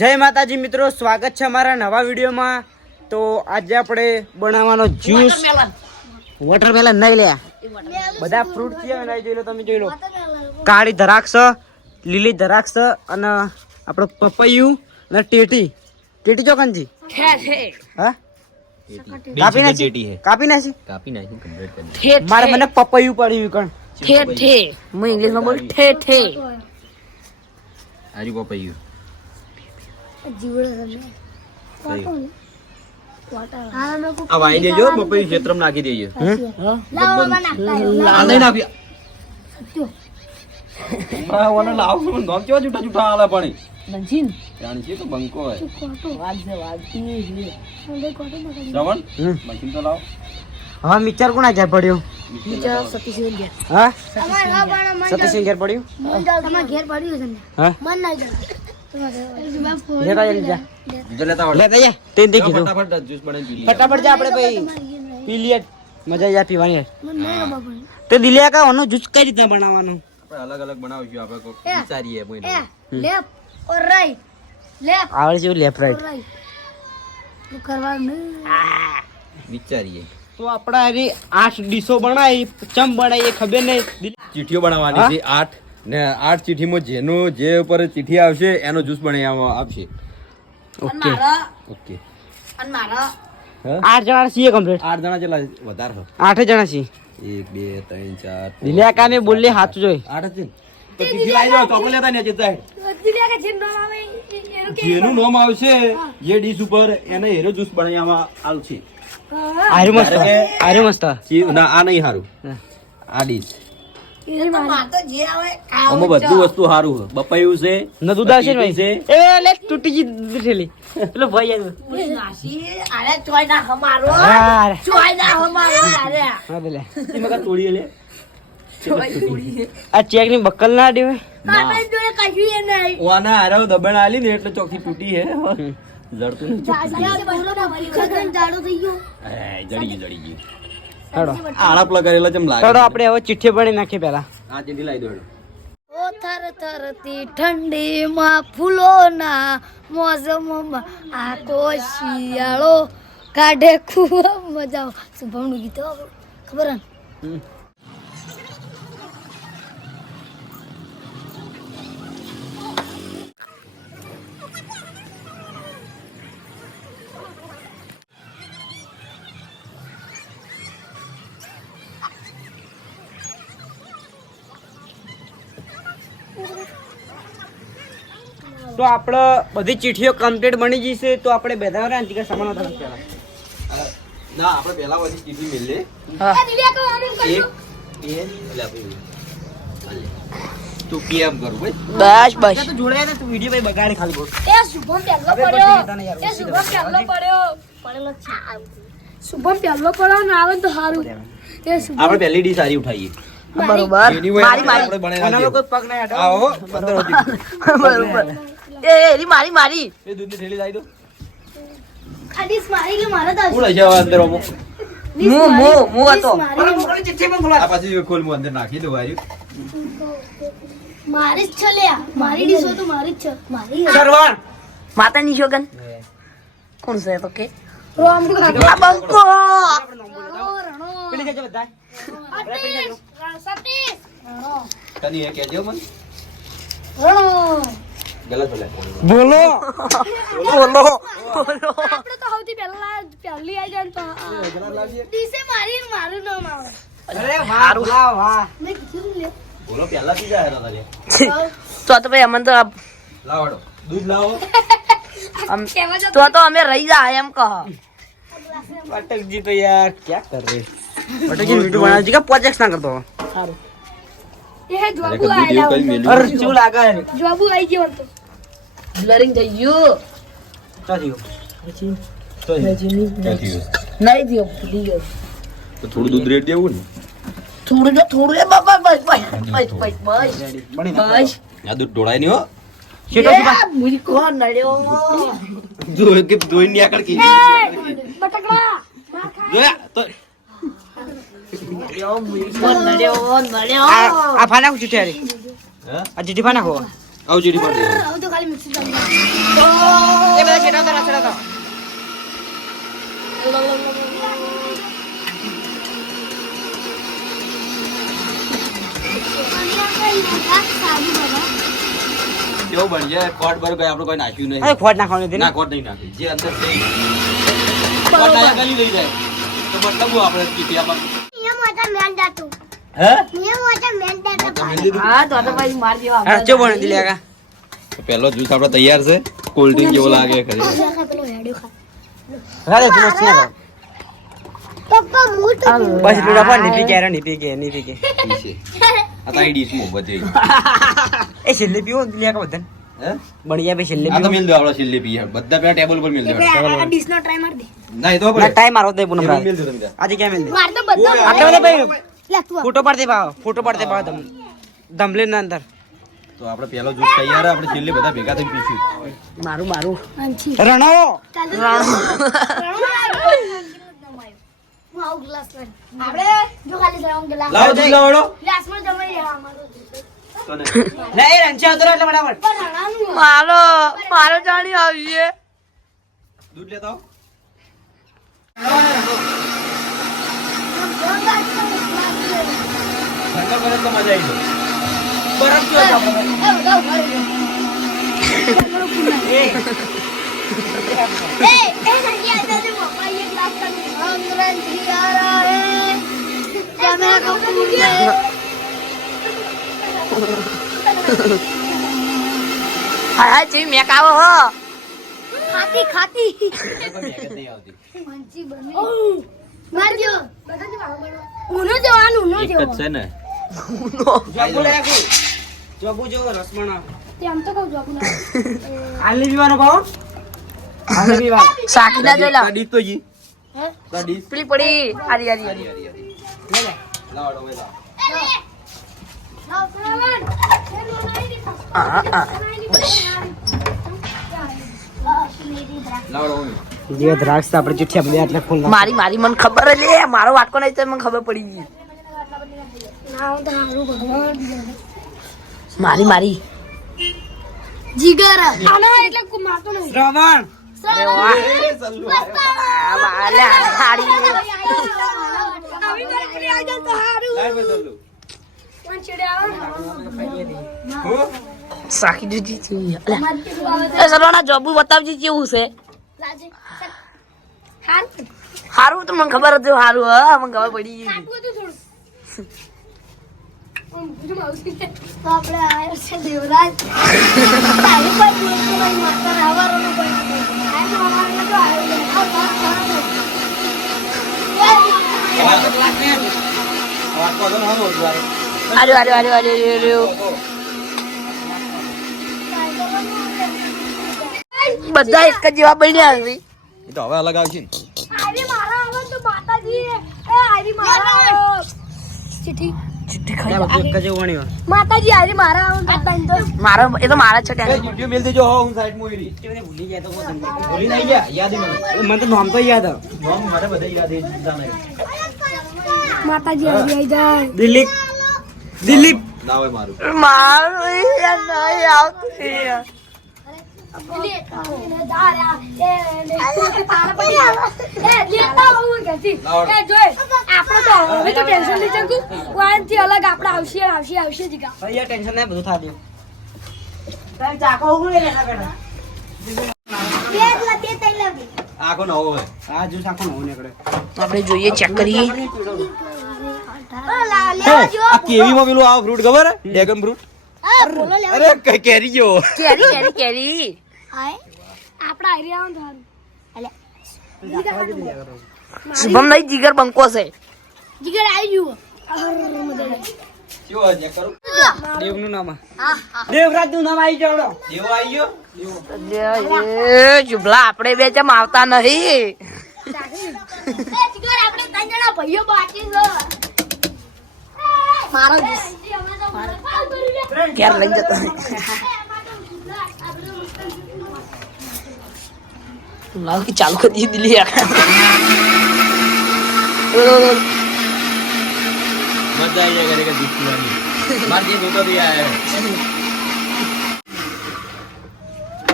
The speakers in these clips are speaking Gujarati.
જય માતાજી મિત્રો, સ્વાગત છે અમારા નવા વિડીયોમાં। તો આજે આપણે બનાવવાનો જ્યુસ વોટરમેલન નહીં લે, બધા ફ્રૂટ છે ને જોઈ લો, તમે જોઈ લો, કાળી દ્રાક્ષ, લીલી દ્રાક્ષ અને આપણો પપૈયું અને ટેટી ચોકનજી હા કાપી નાખી મારે મને પપૈયું પડ્યું કણ ઠે હું ઇંગ્લિશ માં બોલ ઠે આજુ પપૈયું આ વાઈ દેજો, પપૈયું ક્ષેત્રમાં નાખી દેજો। આ નહીં નાખ્યા ઓનો લાવ મને ગમ કેવા જૂઠા જૂઠા આલા પાણી નંજીન જાણી છે તો બંકો હોય શ્રવણ મશીન તો લાવ। હા મિક્સર કોના ઘેર પડ્યું? બીજા સતીશભાઈ ગયા હા સતીશભાઈ ઘેર પડ્યું હા લેતા જા જો લેતા આવડે લેતા જા તે દે કીધું ફટાફટ જ્યુસ બનાવી પી લે। ફટાફટ જા આપણે ભાઈ પી લઈએ, મજા જા પીવાની। તે દિલિયા કા ઓનો જ્યુસ કઈ રીતના બનાવવાનું? આપણે અલગ અલગ બનાવીશું, આપણે કોઈ વિચારીએ કોઈ લેફ્ટ ઓર રાઈટ લેફ્ટ આવડે છે લેફ્ટ રાઈટ કરવાનું વિચારીએ। તો આપડા હરી 8 ડીશો બનાવી, ચમ બનાવી ખબર નહીં। ચીઠીઓ બનાવવાની છે 8 ને 8 ચીઠીમાં જેનો જે ઉપર ચીઠી આવશે એનો જ્યુસ બનાવવામાં આવશે। ઓકે ઓકે અને મારા 8 જણા છીએ કમ્પ્લીટ। 8 જણા જેટલા વધારે હો? 8 જણા છીએ। 1 2 3 4 દિલિયા કા મે બોલી સાચું જોઈ 8 જ છે તો ચીઠી લાવી દો તો આપણે લેતા ને ચેતા દિલિયા કે જેમ નામ આવે જેનું નામ આવશે જે ડીશ ઉપર એને હેરો જ્યુસ બનાવવામાં આવશે। આરે મસ્ત ના આ નહીં સારું, આ ડીશ માર તો જે આવે આમાં બધું વસ્તુ સારું છે। બપાયું છે ન દુદા છે ભાઈ છે એ લે તૂટી ગઈ થેલી પેલો ભાઈ આવ્યો નાસી અરે ચોય ના હમારો હા ચોય ના હમારો અરે હા લે એમાં કા તોડી લે આ ચેક ની બક્કલ ના દેવે આપણે જોડે કશું એ નહીં ઓના હારો દબણ આલી ને એટલે ચોકી તૂટી હે જડતું નહીં જાડો થઈ ગયો એ જડી ગયું હેડો આળા પ્લગ કરેલા જેમ લાગે। હેડો આપણે હવે ચિઠ્ઠી બની નાખીએ પહેલા। આ ચીઠી લાવી દો હેડો। ઓ થર થરતી ઠંડીમાં ફૂલોના મોસમમાં આખો શિયાળો કાઢે ખૂબ મજા આવે। શુભમનું ગીત ખબર હે? તો આપણે બધી ચિઠ્ઠીઓ કમ્પ્લીટ બની જશે તો આપણે બેઠા રહ્યા ને સામાન હતા પહેલા ના આપણે પહેલા બધી ચીઠી મેલ લે એક બે એટલે આપણે તું કેમ કરું ભાઈ બસ તો જોડાય ને તું વિડિયો ભાઈ બગાડે ખાલી બોલ એ શુભમ પહેલો પડ્યો એ શુભમ પહેલો પડ્યો પડેલો છે શુભમ પહેલો પડ્યો ને આવે તો સારું એ શુભમ આપણે પહેલી ડી સારી ઉઠાઈએ બરોબર એની હોય આપણે બનાવી કોઈ પગ નહીં હટાવો આવો 15 હતી બરોબર એ એરી મારી એ દૂધની થેલી લાવી દો। આડીસ મારી કે મારા દાસ કોણ હશે અંદર અમુક મો હતો આ પાછી ખોલ મુ અંદર નાખી દો આર્યું મારી જ છે લ્યા મારી ડીશો તો મારી જ છે મારી સરવાણ માતાની શોગન કોણ છે તો કે રામ બંકો પેલી જજો બધા સતીશ તની એ કહેજો મને રણો ગલત બોલે બોલો આપણે તો સૌથી પહેલી આવી જાય તો ડીશે મારી મારું નામ આવે અરે વાહ વાહ વાહ મેં કીધું લે બોલો પહેલા થી જાય તારે તો ભાઈ અમન તો લાવડો દૂધ લાવો તો અમે રહી જાય એમ કહ पटक जी तो यार क्या कर रहे पटक जी वीडियो बना जी का प्रोजेक्ट ना कर दो सारू ये जवाबू વિડિયો આયા કઈ મેલ્યું अरे चू लागा है જવાબુ આવી ગયો તો બ્લરિંગ થઈ ગયું क्या दियो તો નહીં થયો ભૂલી ગયો તો થોડું દૂધ રેડ દેવું ને થોડું એ બાબા બસ બસ बड़ी બસ આ દૂધ ઢોળાય નહીં હો सीटो सीधा મુરી કોણ નડ્યો જો કે દોઈ ની આકડ કી બટકડા જોયા તો નડ્યો आ फाना कुछ चिट्ठी आ रही હા आ चिट्ठी फाना हो આવ જીડી પાડી હવે તો ખાલી મિક્સી ચાલી કેવું બની જાય કોટ બરોબર આપણે કોઈ નાખ્યું નહીં અરે ખોટ નાખવાનું નથી ને? ના કોટ નહીં નાખી જે અંદર છે કોટ નાખ્યા ગલી લઈ જાય તો મતલબ હું આપણે કીધું હે હા તો ભાઈ માર જેવા હા, ચો બને દિલ્યા કા તો પહેલો જ્યુસ આપણો તૈયાર છે કોલ્ડ ડ્રિંક જેવો લાગે ખરી રાડે ફોન છે ના બસ લોડા પર નીપી કે નીપી કે આ તારી ડીશ માં બધી એ છેલ્લે પીવો દિલ્યા કા બદન હે બળિયા બે છેલ્લે આ તો પીવો મિલ દો આપણો છેલ્લે પીએ બધા પેલા ટેબલ પર મિલ દો ડીશ નો ટ્રાય માર દે ના એ તો ના આપણે ટાઈમ મારો દે પૂનમ મિલ દો તમે આજે કેમ મિલ દે માર તો બધા આટલા બધા ભાઈ લે તું ફોટો પાડતે ભાવ ફોટો પાડતે ભાવ તમ દમલે ના અંદર તો આપણે પહેલો જ્યુસ તૈયાર આપણે છેલ્લે બધા ભેગા થઈને પીશું મારું મારું આંછી રણો આપણે જો ખાલી જવાનું ગ્લાસ લાવો દૂધ લાવડો ગ્લાસમાં જમાઈ લેવા અમારો તો ને લે એ રંચે આવતો રહો એટલે ફટાફટ પણ હણાનું મારો જાણી આવશે દૂધ લેતા આવો ઠંડો કરે તો મજા આવી જાય બરફ જો એ नहीं आता तो पापा ये क्लास का अंग्रेजी आ रहा है कैमरा को पूरे હા જી મેં કાવો હો खाती खाती કોઈ મહેનત નહીં આવતી मंची बनी मार दियो उनो जवान उनो એક જ जवान છે ને જોગુ લે રાખી જોગુ જો રસમણા તે हम तो कहू जवान આલી પીવાનો ભાવ આલી પીવા સાકી ના જોઈ લા ડીશ તો જી हैं તા ડીશ પેલી પડી આરી આરી હરી હરી હરી લે લે લાવડો મે લાવ लाओ श्रावण ये लो नहीं दिखा બસ લાવડો મે જે દ્રાક્ષ તો આપણે ચિઠ્ઠી આપી દે એટલે ફૂલ મારી મારી મને ખબર જ લે મારો વાટકો નહીં તો મને ખબર પડી ગઈ नाम तो हारू भगवान મારી મારી जिगर आना એટલે કો મારતો નહીં શ્રવણ અરે વાહ એ સલ્લુ આ વાલે હાડી આવી મારે કરી આ તો હારું લાવ મે સલ્લુ કોણ ચડે આવે હો સાકી દીધી છે એ સરોના જોબુ બતાવજી કેવું છે લાજે હારું હારું તો મને ખબર હતું હારું હા મને ખબર પડી ગઈ કાપું હતું થોડું તો આપણે આયો છે દેવરાજ તારું કોઈ બોલતો નહીં માસ્ટર આવવાનો કોઈ આ તો અમારે તો વાત તો ન હો દ્વારે આર્યો આર્યો આર્યો આર્યો આર્યો બધા એક જ જેવા બન્યા છે એ તો હવે અલગ આવશે ને આરી મારા આવે તો માતાજી એ આરી મારા આવે ચીઠી ચિઠ્ઠી લે ખાઈ બધું એક જ વણ્યો માતાજી આરી મારા આવે તો તંતો મારો એ તો મારા છે એ ત્યાં વિડિયો મેલ દેજો હો હું સાઈડ માં ઈરી મને ભૂલી જાય તો બોલ ભૂલી નહીં ગયા યાદ મને મને તો નામ તો યાદ આવે નોમ મને બધા યાદ એ જાણે માતાજી આરી આવી જાય દિલીપ દિલીપ ના હોય મારું મારું નહીં આવતું અલગ આપડે આવશે આવશે આવશે જીગા યાર ટેન્શન નહીં બધું થા દે તને ચાકો ઉગડે લેખા બેટા આખો નવો હોય આ જો ચાકો નો નીકળે આપણે જોઈએ ચેક કરીએ આ કેવી માં પેલું આ ફ્રૂટ ખબર હે ડ્રેગન ફ્રૂટ અરે કેરી જો કેરી કેરી કેરી આપડા આઈડિયા શુભમ નહીં જીગર બંકો છે જીગર આવી જુઓ કેવો ચેક કરું દેવનું નામ દેવરાજ નું નામ આવી જાવડો દેવો આવી ગયો એ જુબલા આપણે બે જેમ આવતા નહીં જીગર આપણે ત્રણ જણા ભાઈઓ બાકી છે મારો ઘેર લઈ જતો લાવ કે ચાલુ કરી દીધી યાર મજા આવી જાય કે દીકરાની માર જે જોતો તો આયા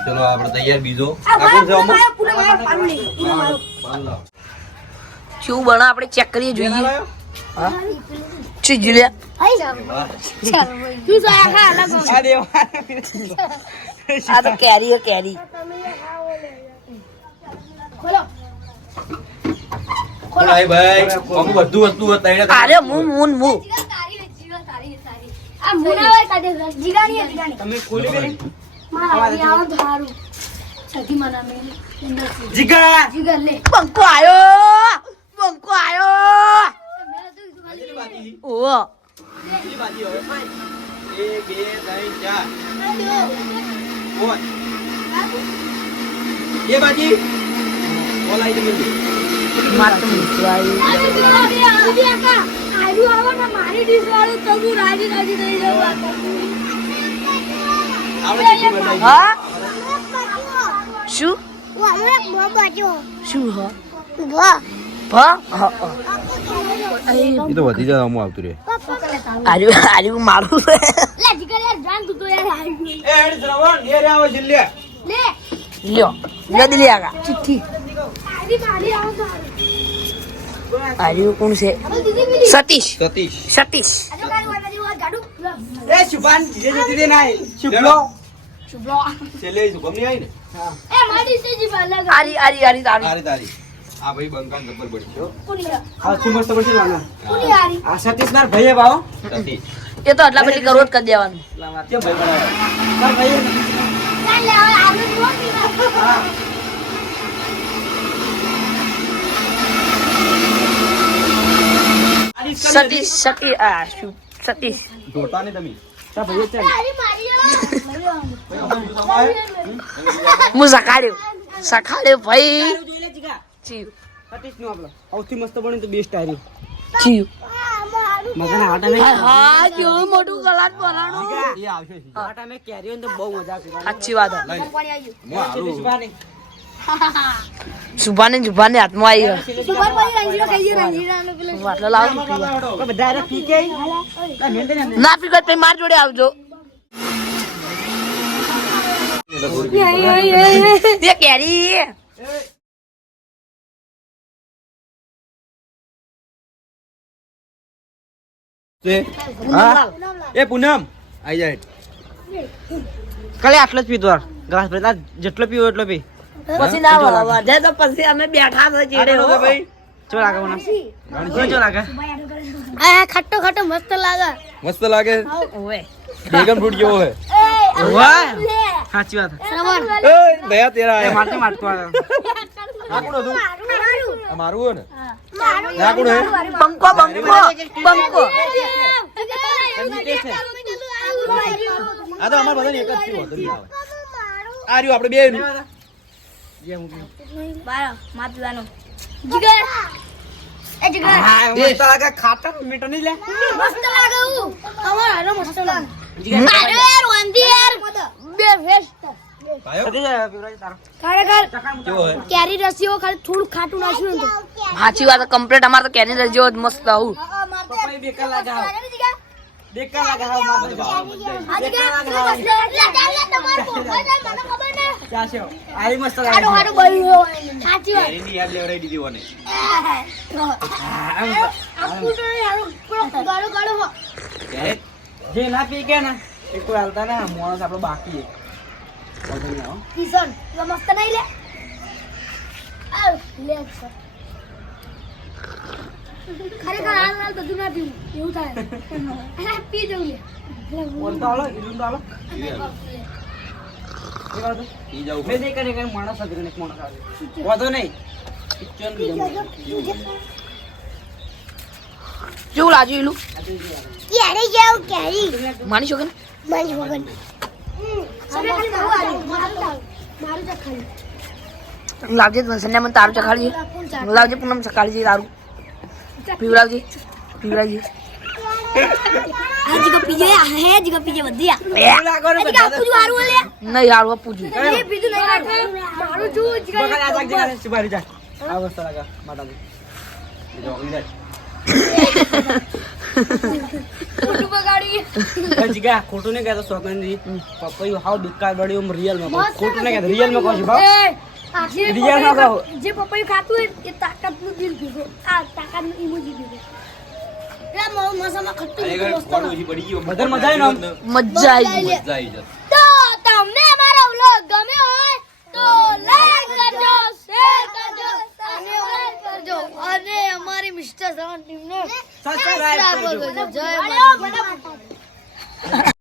ચલો આપણે તૈયાર બીજો આખો છે અમુક શું બના આપણે ચેક કરીએ જોઈએ ચીજ લે તું સાયા ખા અલગ આ દેવા આ તો કેરી હે કેરી ખોલો ભાઈ ભાઈ અમુક બધું વસ્તુ હતા અરે મું આ મુનાવે કાઢે જીગાની જીગાની તમે ખોલી કે મારા આવો ધારું સધી મના મે જીગા જીગર લે બંકો આયો ઓ ये बाजी बोला इधर મારે તો મૂકવાય મારી ડીશ વાળું તો હું રાજી રાજી થઈ જાઉં હા શું શું હા ये तो वधी जा हम આવતું રે આર્યું મારું લે જીગર યાર જાન તું તો યાર આવી એ હેડ શ્રવણ એ રે આવે જલ્દી લે લ્યો લઈ લે આગા ચિઠ્ઠી મારી આવો ધારું આર્યું કોણ છે દીદી સતીશ સતીશ સતીશ આજે કાઈ વાળી વાત ગાડું એ શુભાન જે જતી દે ના શુભલો શુભલો છેલ્લે સુગમ ની આવી ને એ મારી સે જી વાલા આરી તારી તારી તારી આ ભાઈ બંકાન જબર પડી ગયો કોની આ સુમર તો પછી લાના કોની આરી આ સતીશ નાર ભાઈએ ભાવ સતીશ એ તો આટલા બધી કરોડ કરી દેવાનું કેમ ભાઈ બનાવે નાર ભાઈએ ચાલ લે હવે આલુ જોઈ હા સતીશ સતીશ જોતા ને તમે તા ભાઈએ ચાલ મારી મારી હું સખાડ્યો ભાઈ ચીયું સતીશ નું આપણો સૌથી મસ્ત બને તો બેસ્ટ આરી ચીયું મગના આટા મે હા કેવું મોટું કલાટ બનાણું એ આવશે આટા મે કેરીઓ તો બહુ મજા આવશે સાચી વાત હે. લઈ કોની આવી હું આલું શુભાની જુબાને હાથમાં આવી ગયો. સુપર ભાઈ રંજીરો ખાઈ છે રંજીરાનો પેલો વાટલો લાવ બધા રે પી કે ના પી ગઈ માર જોડે આવજો તે કેરી હા એ પૂનમ આઈ જાય કલે આટલો જ પીતો ઘાસ ભરતા જેટલો પીવો એટલો પી પછી ના વળવા દે તો પછી અમે બેઠા છે ચેડે હો ભાઈ ચો લાગે મને ચો લાગે આ ખટ્ટો ખટ્ટો મસ્ત લાગે મસ્ત લાગે ઓએ બેગમ ફ્રૂટ જેવો હે વાહ સાચી વાત શ્રવણ એ દયા તેરા એ આયા મારતે મારતો આ આ કોણ હતું આ મારું હે ને આ કોણ હે બંકો આ તો અમાર બધાને એક જ થયું હતું નહીં આવે આ રહ્યું આપણે બે નું બારો માર પીવાનો જીગર એ જીગર હા મસ્ત લાગે ખાટા મીઠો નહીં લે મસ્ત લાગે હું અમાર હારો મસ્ત લાગે અરે યાર વંદી યાર બે વેસ્ટ ભાઈઓ સતી પીવરાજ તારો ખરેખર કેવો હે કેરી રસીઓ ખાલી થોડું ખાટું નાખ્યું ને તો સાચી વાત કમ્પ્લીટ અમાર તો કેની રજો જ મસ્ત આવું પપ્પાએ બેકાર લાગે હા બેકાર લાગે હા મારતે ચાશે આરી મસ્ત લાગે સાચી વાત એની યાદ લેવડાવી દીધી ઓને ગાળો ગાળો હો જે ના પી કે ને એ કોઈ હાલતા ને મોણસ આપણો બાકી કિશન તો મસ્ત નહીં લે આવ લે ખરેખર હાલ હાલ બધું ના પીવું એવું થાય પી જવું લે બોલતો હાલો ઇલું હાલો ઈ જાવ મેં નહીં કરે માણસ હતી ને માણસ આવે વાંધો નહીં કેવું લાગ્યું એલું કેરી જેવું કેરી માની શકો ને મારી વગન સરે ખાલી મારું ચા ખાલી લાવજે સંજ્ઞા મને તારું ચખાડજે લાવજે પૂનમ ચખાડજે તારું પીવડાવજે આજી કો પીજે હે જી કો પીજે વધ્યા લાગો ને આજી કા પૂજું હારું લે નહીં હારું આપવું જોઈએ એ પીજું નહીં મારું છું જી કા બકાલ આ જાગ સુબારી જા આ મસ્ત લાગે માતા જો ઈ જાય ફોટો બગાડી જીગા ખોટું નહીં કહેતો સોગંદી પપ્પા હાવ બેકાર બડ્યો રિયલ માં ખોટું નહીં કહેતો રિયલ માં કહું છું ભાવ રિયલ માં કહું જે પપૈયું ખાતું હોય એ તાકાત નું દિલ ભીગો આ તાકાત નું ઇમોજી ભીગો ખરેખર ફળ ઓછી પડી ગયો. બધા મજા આવી ને? મજા આવી ગઈ. મજા આવી જશે. તો તમને અમારો વ્લોગ ગમ્યો હોય તો લાઈક કરજો, શેર કરજો અને લાઈક કરજો અને અમારી મિસ્ટર સવન ટીમને સબસ્ક્રાઇબ કરજો. જય માતાજી.